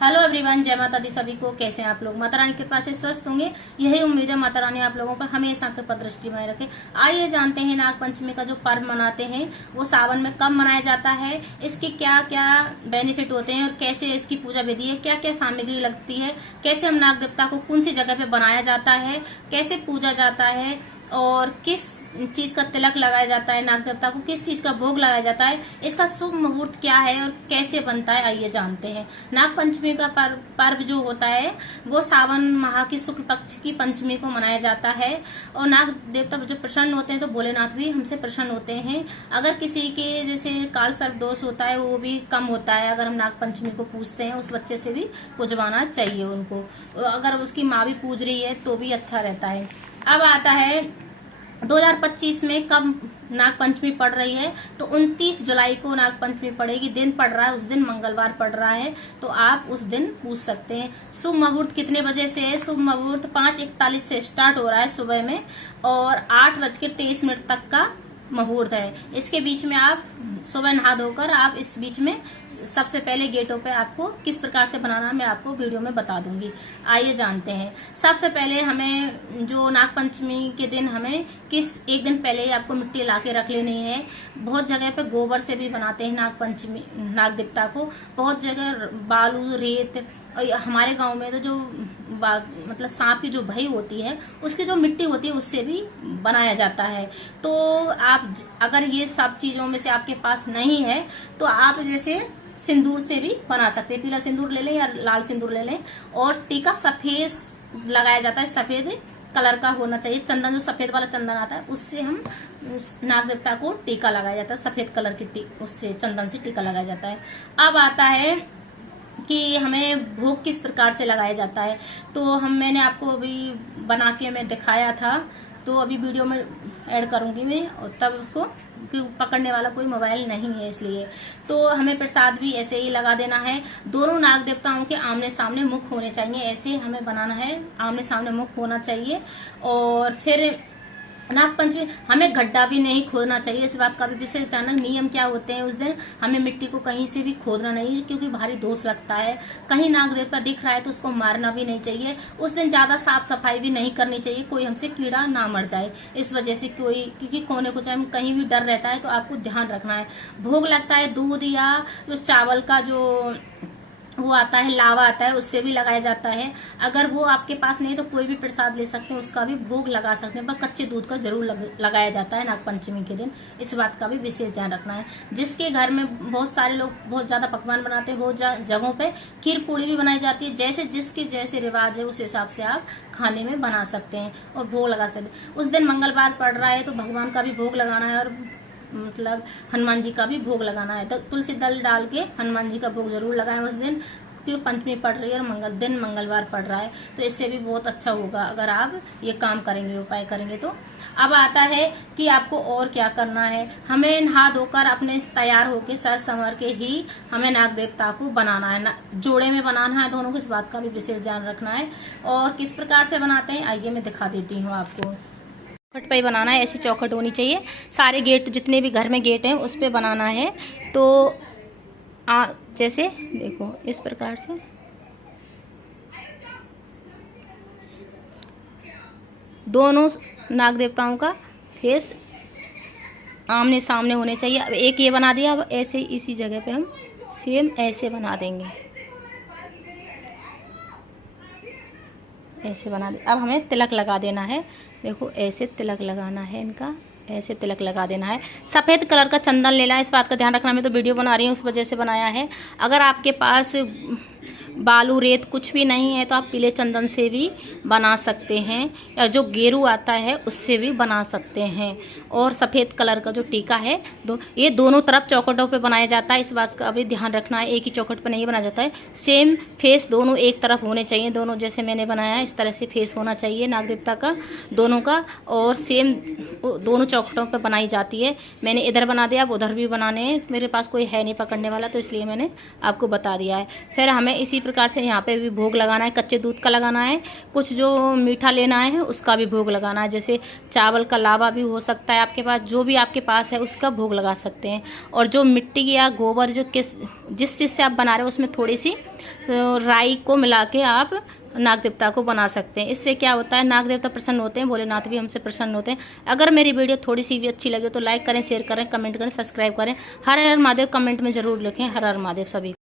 Hello everyone, जय माता दी सभी को। कैसे हैं आप लोग? माता रानी की कृपा से स्वस्थ होंगे, यही उम्मीद है। माता रानी आप लोगों पर हमेशा कृपा दृष्टि बनाए रखे। आइए जानते हैं नाग पंचमी का जो पर्व मनाते हैं वो सावन में कब मनाया जाता है, इसके क्या क्या बेनिफिट होते हैं और कैसे इसकी पूजा विधि है, क्या क्या सामग्री लगती है, कैसे हम नाग देवता को कौन सी जगह पे बनाया जाता है, कैसे पूजा जाता है और किस चीज का तिलक लगाया जाता है, नाग देवता को किस चीज का भोग लगाया जाता है, इसका शुभ मुहूर्त क्या है और कैसे बनता है, आइए जानते हैं। नाग पंचमी का पर्व जो होता है वो सावन माह की शुक्ल पक्ष की पंचमी को मनाया जाता है और नाग देवता जो प्रसन्न होते हैं तो भोलेनाथ भी हमसे प्रसन्न होते हैं। अगर किसी के जैसे काल सर्प दोष होता है वो भी कम होता है अगर हम नाग पंचमी को पूजते हैं। उस बच्चे से भी पूजवाना चाहिए उनको, अगर उसकी माँ भी पूज रही है तो भी अच्छा रहता है। अब आता है 2025 में कब नाग पंचमी पड़ रही है, तो 29 जुलाई को नाग पंचमी पड़ेगी। दिन पड़ रहा है उस दिन मंगलवार पड़ रहा है, तो आप उस दिन पूछ सकते हैं। शुभ मुहूर्त कितने बजे से है? शुभ मुहूर्त 5:41 से स्टार्ट हो रहा है सुबह में और 8:23 तक का मुहूर्त है। इसके बीच में आप सुबह नहा धोकर आप इस बीच में सबसे पहले गेटों पे आपको किस प्रकार से बनाना मैं आपको वीडियो में बता दूंगी। आइए जानते हैं। सबसे पहले हमें जो नाग पंचमी के दिन हमें एक दिन पहले ही आपको मिट्टी ला के रख लेनी है। बहुत जगह पे गोबर से भी बनाते हैं नाग पंचमी, नाग देवता को। बहुत जगह बालू रेत, और हमारे गांव में तो जो मतलब सांप की जो भई होती है उसकी जो मिट्टी होती है उससे भी बनाया जाता है। तो आप अगर ये सब चीजों में से आपके पास नहीं है तो आप जैसे सिंदूर से भी बना सकते हैं। पीला सिंदूर ले लें या लाल सिंदूर ले लें और टीका सफेद लगाया जाता है, सफेद कलर का होना चाहिए। चंदन जो सफेद वाला चंदन आता है उससे हम नाग देवता को टीका लगाया जाता है, सफेद कलर की उससे चंदन से टीका लगाया जाता है। अब आता है कि हमें भोग किस प्रकार से लगाया जाता है। तो मैंने आपको अभी बना के मैं दिखाया था, तो अभी वीडियो में ऐड करूंगी मैं, और तब उसको पकड़ने वाला कोई मोबाइल नहीं है इसलिए। तो हमें प्रसाद भी ऐसे ही लगा देना है। दोनों नाग देवताओं के आमने सामने मुख होने चाहिए, ऐसे हमें बनाना है, आमने सामने मुख होना चाहिए। और फिर नाग पंचमी हमें गड्ढा भी नहीं खोदना चाहिए, इस बात का भी विशेष ध्यान। नियम क्या होते हैं उस दिन हमें मिट्टी को कहीं से भी खोदना नहीं, क्योंकि भारी दोष लगता है। कहीं नाग देवता दिख रहा है तो उसको मारना भी नहीं चाहिए। उस दिन ज्यादा साफ सफाई भी नहीं करनी चाहिए, कोई हमसे कीड़ा ना मर जाए इस वजह से। क्योंकि कोने को चाहे कहीं भी डर रहता है, तो आपको ध्यान रखना है। भोग लगता है दूध या जो चावल का जो वो आता है, लावा आता है, उससे भी लगाया जाता है। अगर वो आपके पास नहीं तो कोई भी प्रसाद ले सकते हैं, उसका भी भोग लगा सकते हैं, पर कच्चे दूध का जरूर लगाया जाता है नाग पंचमी के दिन। इस बात का भी विशेष ध्यान रखना है। जिसके घर में बहुत सारे लोग बहुत ज्यादा पकवान बनाते हैं, बहुत जगहों पे खीर पूड़ी भी बनाई जाती है। जैसे जिसके जैसे रिवाज है उस हिसाब से आप खाने में बना सकते हैं और भोग लगा सकते हैं। उस दिन मंगलवार पड़ रहा है तो भगवान का भी भोग लगाना है और मतलब हनुमान जी का भी भोग लगाना है। तो तुलसी दल डाल के हनुमान जी का भोग जरूर लगाएं उस दिन, क्योंकि पंचमी पड़ रही है और दिन मंगलवार पड़ रहा है, तो इससे भी बहुत अच्छा होगा अगर आप ये काम करेंगे, उपाय करेंगे तो। अब आता है कि आपको और क्या करना है। हमें नहा धोकर अपने तैयार होकर सज संवर के ही हमें नाग देवता को बनाना है, जोड़े में बनाना है दोनों को, इस बात का भी विशेष ध्यान रखना है। और किस प्रकार से बनाते हैं आइए मैं दिखा देती हूँ आपको। चौखट पे ही बनाना है, ऐसी चौखट होनी चाहिए। सारे गेट जितने भी घर में गेट हैं उस पे बनाना है। तो जैसे देखो इस प्रकार से दोनों नाग देवताओं का फेस आमने सामने होने चाहिए। अब एक ये बना दिया, अब ऐसे इसी जगह पे हम सेम ऐसे बना देंगे, ऐसे बना दे। अब हमें तिलक लगा देना है। देखो ऐसे तिलक लगाना है, इनका ऐसे तिलक लगा देना है। सफ़ेद कलर का चंदन लेना है, इस बात का ध्यान रखना। मैं तो वीडियो बना रही हूँ उस वजह से बनाया है। अगर आपके पास बालू रेत कुछ भी नहीं है तो आप पीले चंदन से भी बना सकते हैं, या जो गेरू आता है उससे भी बना सकते हैं। और सफ़ेद कलर का जो टीका है ये दोनों तरफ चौखटों पे बनाया जाता है, इस बात का भी ध्यान रखना है। एक ही चौखट पे नहीं बनाया जाता है। सेम फेस दोनों एक तरफ होने चाहिए, दोनों जैसे मैंने बनाया है इस तरह से फेस होना चाहिए नाग देवता का दोनों का, और सेम दोनों चौखटों पर बनाई जाती है। मैंने इधर बना दिया, अब उधर भी बनाने हैं। मेरे पास कोई है नहीं पकड़ने वाला, तो इसलिए मैंने आपको बता दिया है। फिर हमें इसी प्रकार से यहाँ पे भी भोग लगाना है, कच्चे दूध का लगाना है, कुछ जो मीठा लेना है उसका भी भोग लगाना है। जैसे चावल का लावा भी हो सकता है आपके पास, जो भी आपके पास है उसका भोग लगा सकते हैं। और जो मिट्टी या गोबर जो जिस चीज़ से आप बना रहे हो उसमें थोड़ी सी राई को मिला के आप नाग देवता को बना सकते हैं। इससे क्या होता है, नाग देवता प्रसन्न होते हैं, भोलेनाथ भी हमसे प्रसन्न होते हैं। अगर मेरी वीडियो थोड़ी सी भी अच्छी लगे तो लाइक करें, शेयर करें, कमेंट करें, सब्सक्राइब करें। हर हर महादेव कमेंट में जरूर लिखें। हर हर महादेव सभी।